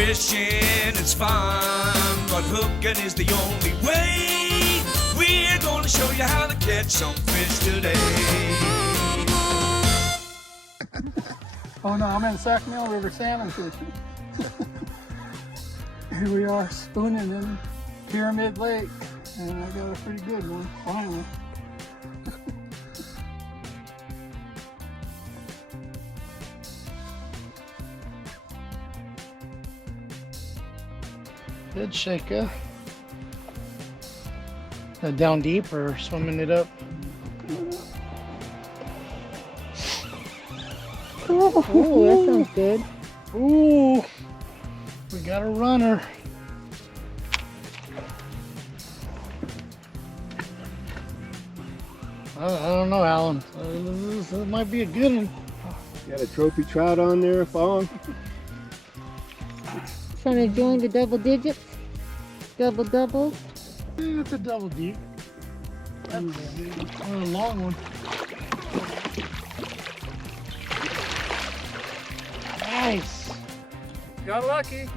Fishing is fun, but hooking is the only way. We're gonna show you how to catch some fish today. Oh no, I'm in Sacramento River salmon fishing. Here we are spooning in Pyramid Lake, and I got a pretty good one, finally. Head shaker. Down deep or swimming it up? Oh, that sounds good. Ooh, we got a runner. I don't know, Alan. This might be a good one. Got a trophy trout on there, Fong. Trying to join the double digits? Double double? Yeah, it's a double deep. That's a long one. Nice. Got lucky.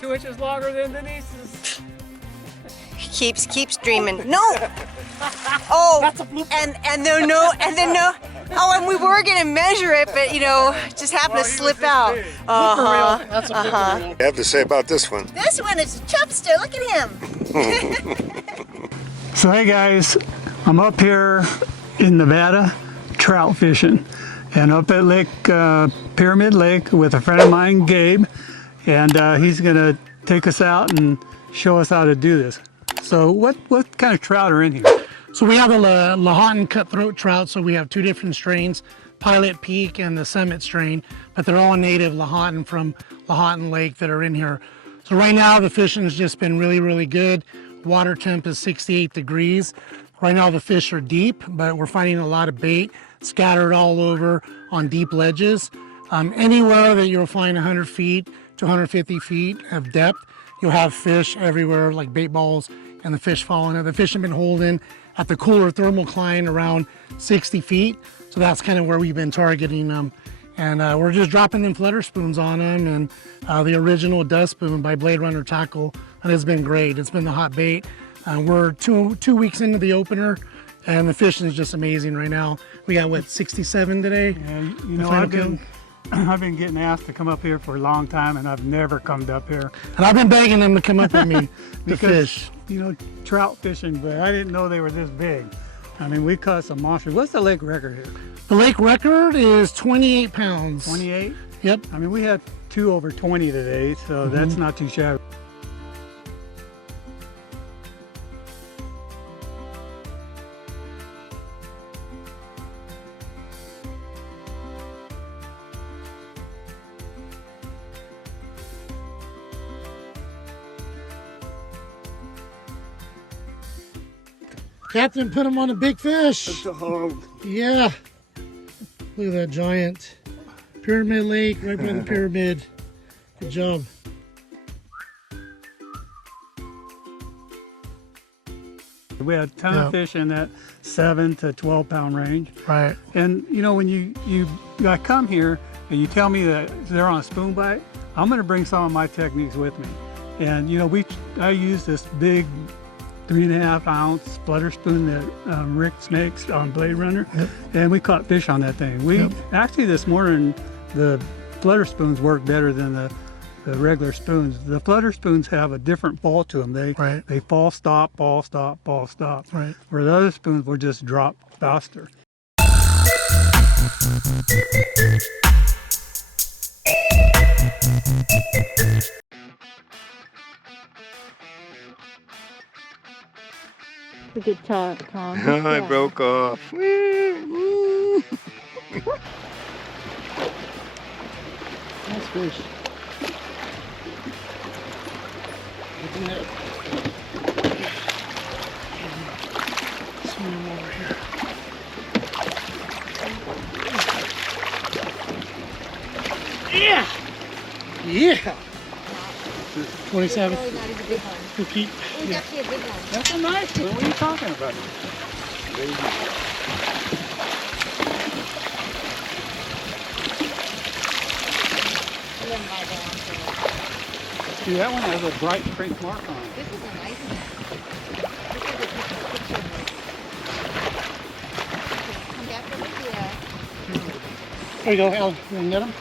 2 inches longer than Denise's. Keeps dreaming. No. Oh, and then no. Oh, and we were gonna measure it, but you know, just happened to slip out. That's a I have to say about this one. This one is a chubster. Look at him. So hey guys, I'm up here in Nevada trout fishing, and up at Pyramid Lake with a friend of mine, Gabe, and he's gonna take us out and show us how to do this. So what kind of trout are in here? So we have a Lahontan Cutthroat trout, so we have 2 different strains, Pilot Peak and the Summit strain, but they're all native Lahontan from Lahontan Lake that are in here. So right now the fishing's just been really, really good. Water temp is 68 degrees. Right now the fish are deep, but we're finding a lot of bait scattered all over on deep ledges. Anywhere that you'll find 100 feet to 150 feet of depth, you'll have fish everywhere, like bait balls, and the fish falling. The fish have been holding at the cooler thermocline around 60 feet. So that's kind of where we've been targeting them. And we're just dropping them flutter spoons on them, and the original dust spoon by Blade Runner Tackle, and it's been great. It's been the hot bait. We're two weeks into the opener, and the fishing is just amazing right now. We got, what, 67 today? Yeah, you know, I've been getting asked to come up here for a long time, and I've never come up here. And I've been begging them to come up with me to fish. You know, trout fishing, but I didn't know they were this big. I mean, we caught some monsters. What's the lake record here? The lake record is 28 pounds. 28? Yep. I mean, we had 2 over 20 today, so that's not too shabby. Captain put him on a big fish. It's a hog. Yeah. Look at that giant. Pyramid Lake, right by the pyramid. Good job. We had a ton of fish in that 7 to 12 pound range. Right. And you know, when I come here and you tell me that they're on a spoon bite, I'm going to bring some of my techniques with me. And you know, I use this big 3.5 ounce flutter spoon that Rick makes on Blade Runner, and we caught fish on that thing. Actually this morning the flutter spoons work better than the regular spoons. The flutter spoons have a different fall to them. They fall, stop, fall, stop, fall, stop. Right. Where the other spoons will just drop faster. A good talk, Tom. Oh, I broke off. Nice fish. Swim him over here. Yeah! Yeah! 27. Really not even a big one. Repeat. It was actually a big one. That's a nice one. What are you talking about? And then lie down. See, that one has a bright print mark on it. This is a nice one. This is a picture. Come back over here. There you go, Al. You want to get him?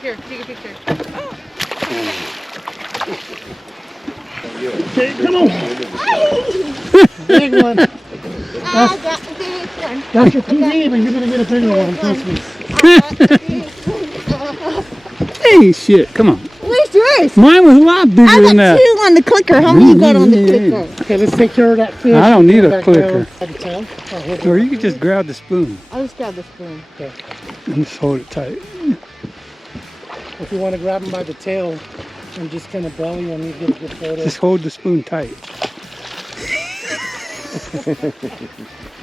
Here, take a picture. Okay, come on. Big one. I got the big one. That's your TV, but you're going to get a bigger one. Trust me. I got the big one. Hey, shit, come on. Where's yours? Mine was a lot bigger I than got that. 2 on the clicker. How many you got on the clicker? Okay, let's take care of that fish. I don't need a Back clicker. down by the tail. Or you could just grab the spoon I'll just grab the spoon. Okay. and just hold it tight. If you want to grab him by the tail and just kind of belly him, you get a good photo. Just hold the spoon tight.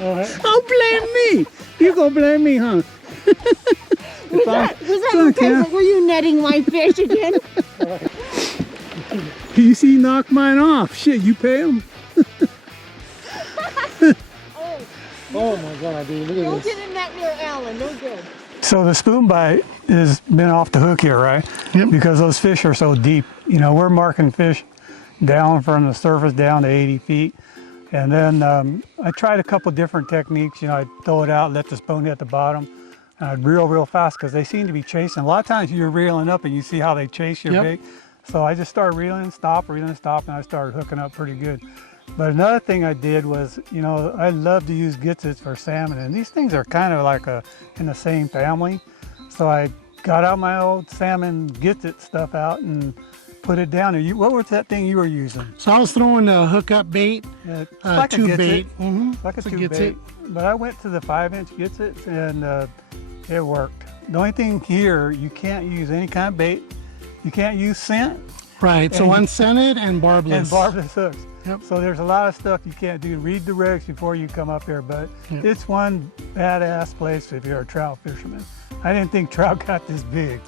All right. Don't blame me. You gonna blame me, huh? Was that your paper? Were you netting my fish again? You see, knock mine off. Shit, you pay him. Oh my God, dude, look Don't at this. get in that near Alan. No good. So the spoon bite has been off the hook here, right? Yep. Because those fish are so deep. You know, we're marking fish down from the surface down to 80 feet. And then I tried a couple different techniques. You know, I'd throw it out, let the spoon hit the bottom, and I'd reel real fast because they seem to be chasing. A lot of times you're reeling up and you see how they chase your Yep. bait. So I just started reeling, stop, and I started hooking up pretty good. But another thing I did was, you know, I love to use gitzits for salmon, and these things are kind of like in the same family. So I got out my old salmon gitzit stuff out and put it down. What was that thing you were using? So I was throwing a hookup bait, It's like a tube gitzit. bait. Like a It's a tube gitzit. bait. But I went to the 5-inch gitzits and it worked. The only thing here, you can't use any kind of bait. You can't use scent Right, so And- unscented and barbless. and barbless hooks. Yep. So there's a lot of stuff you can't do. Read the regs before you come up here, but Yep. it's one badass place if you're a trout fisherman. I didn't think trout got this big.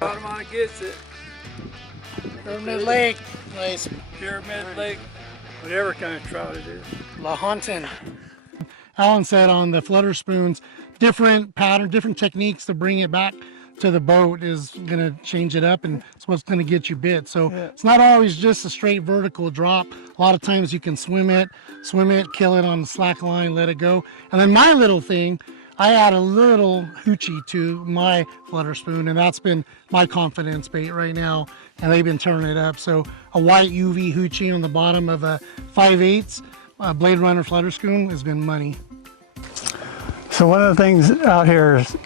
Bottom on gets it. Pyramid Lake. Nice. Pyramid Lake. Whatever kind of trout it is. Lahontan. Alan said on the flutter spoons, different pattern, different techniques to bring it back to the boat is going to change it up, and it's what's going to get you bit. So it's not always just a straight vertical drop. A lot of times you can swim it, kill it on the slack line, let it go. And then my little thing, I add a little hoochie to my flutter spoon, and that's been my confidence bait right now, and they've been turning it up. So a white UV hoochie on the bottom of a 5/8 Blade Runner flutter spoon has been money. So one of the things out here is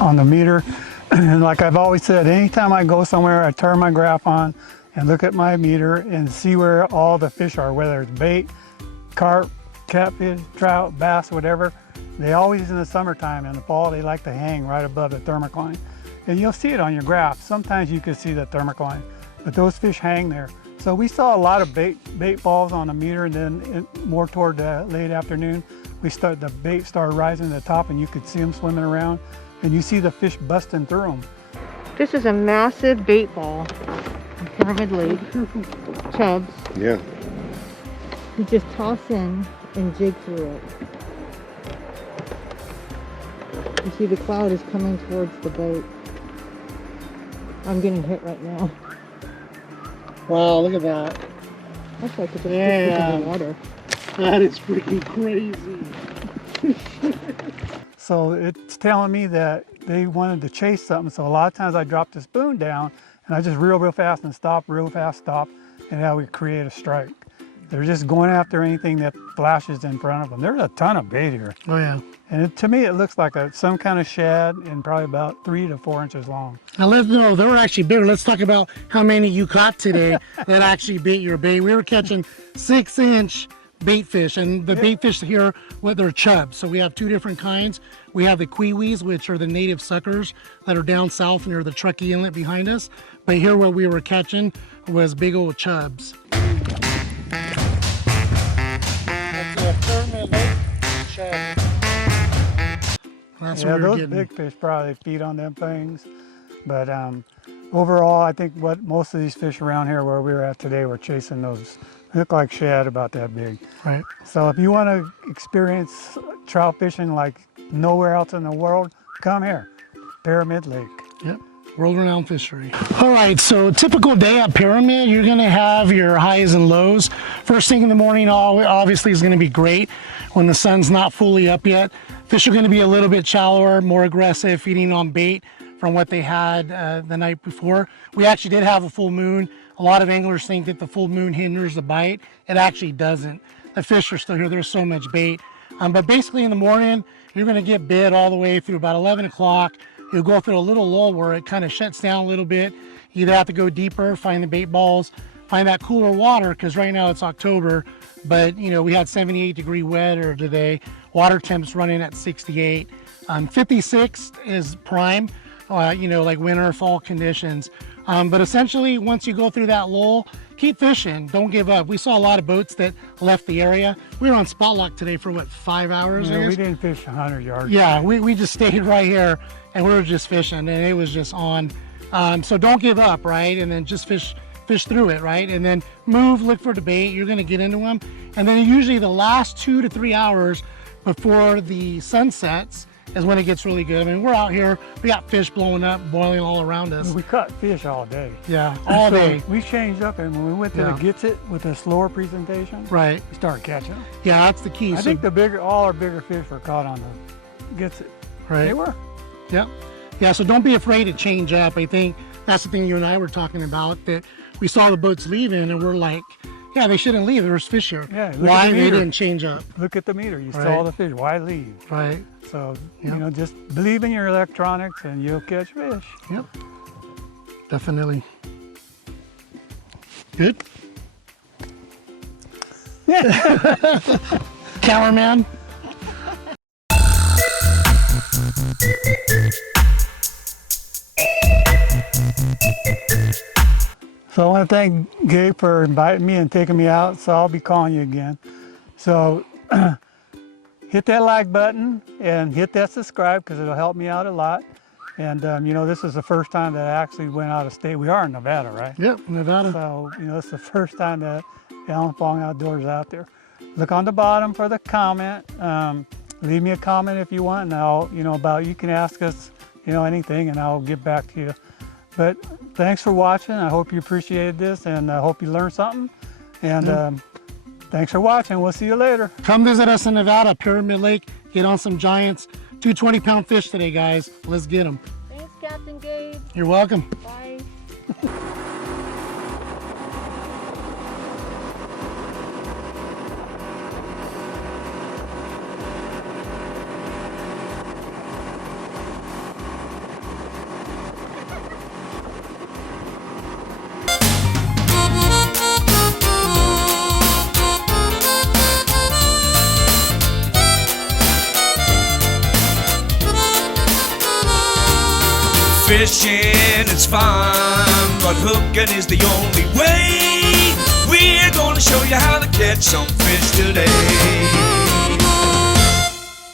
on the meter, and like I've always said, anytime I go somewhere, I turn my graph on and look at my meter and see where all the fish are, whether it's bait, carp, catfish, trout, bass, whatever. They always in the summertime. In the fall, they like to hang right above the thermocline. And you'll see it on your graph. Sometimes you can see the thermocline, but those fish hang there. So we saw a lot of bait balls on the meter, and then more toward the late afternoon, the bait started rising to the top, and you could see them swimming around, and you see the fish busting through them. This is a massive bait ball. Pyramid Lake. Chubs. Yeah. You just toss in and jig through it. You see the cloud is coming towards the boat. I'm getting hit right now. Wow, look at that. That's like it's a Yeah. in the water. That is freaking crazy. So it's telling me that they wanted to chase something. So a lot of times I drop the spoon down and I just reel real fast and stop, real fast, stop, and that would create a strike. They're just going after anything that flashes in front of them. There's a ton of bait here. Oh yeah. And to me, it looks like some kind of shad and probably about 3 to 4 inches long. Now they were actually bigger. Let's talk about how many you caught today that actually bit your bait. We were catching 6-inch bait fish, and the bait fish here, they're chubs. So we have 2 different kinds. We have the kiwis, which are the native suckers that are down south near the Truckee Inlet behind us. But here what we were catching was big old chubs. That's Yeah, what we were those getting. big fish probably feed on them things. But overall, I think what most of these fish around here where we were at today were chasing those, look like shad about that big. Right. So if you want to experience trout fishing like nowhere else in the world, come here, Pyramid Lake. Yep. World-renowned fishery. All right, so typical day at Pyramid, you're gonna have your highs and lows. First thing in the morning obviously is gonna be great when the sun's not fully up yet. Fish are gonna be a little bit shallower, more aggressive, feeding on bait from what they had the night before. We actually did have a full moon. A lot of anglers think that the full moon hinders the bite. It actually doesn't. The fish are still here, there's so much bait. But basically in the morning, you're gonna get bit all the way through about 11 o'clock. You'll go through a little lull where it kind of shuts down a little bit. You either have to go deeper, find the bait balls, find that cooler water, because right now it's October, but you know, we had 78-degree weather today. Water temps running at 68. 56 is prime, you know, like winter, fall conditions. But essentially, once you go through that lull, keep fishing, don't give up. We saw a lot of boats that left the area. We were on spot lock today for what, 5 hours? Yeah, we didn't fish 100 yards. Yeah, we just stayed right here and we were just fishing and it was just on. So don't give up, right? And then just fish through it, right? And then move, look for the bait, you're gonna get into them. And then usually the last 2 to 3 hours before the sun sets is when it gets really good. I mean, we're out here, we got fish blowing up, boiling all around us. We caught fish all day. Yeah, all day. We changed up, and when we went to the gitzit with a slower presentation, Right. we started catching them. Yeah, that's the key. I think all our bigger fish were caught on the gitzit. Right. They were. Yep. Yeah, so don't be afraid to change up. I think that's the thing you and I were talking about, that we saw the boats leaving and we're like, yeah, they shouldn't leave. There was fish here. Yeah, why they didn't change up? Look at the meter. You saw the fish. Why leave? Right. So, you know, just believe in your electronics and you'll catch fish. Yep. Definitely. Good. Cameraman. So I want to thank Gabe for inviting me and taking me out. So I'll be calling you again. So hit that like button and hit that subscribe because it'll help me out a lot. And you know, this is the first time that I actually went out of state. We are in Nevada, right? Yep, Nevada. So, you know, it's the first time that Alan Fong Outdoors is out there. Look on the bottom for the comment. Leave me a comment if you want, and I'll, you know, you can ask us, you know, anything, and I'll get back to you. But thanks for watching. I hope you appreciated this, and I hope you learned something. And thanks for watching. We'll see you later. Come visit us in Nevada, Pyramid Lake. Get on some giants. 2 20-pound fish today, guys. Let's get them. Thanks, Captain Gabe. You're welcome. Bye. Fishing is fun, but hooking is the only way. We're gonna show you how to catch some fish today.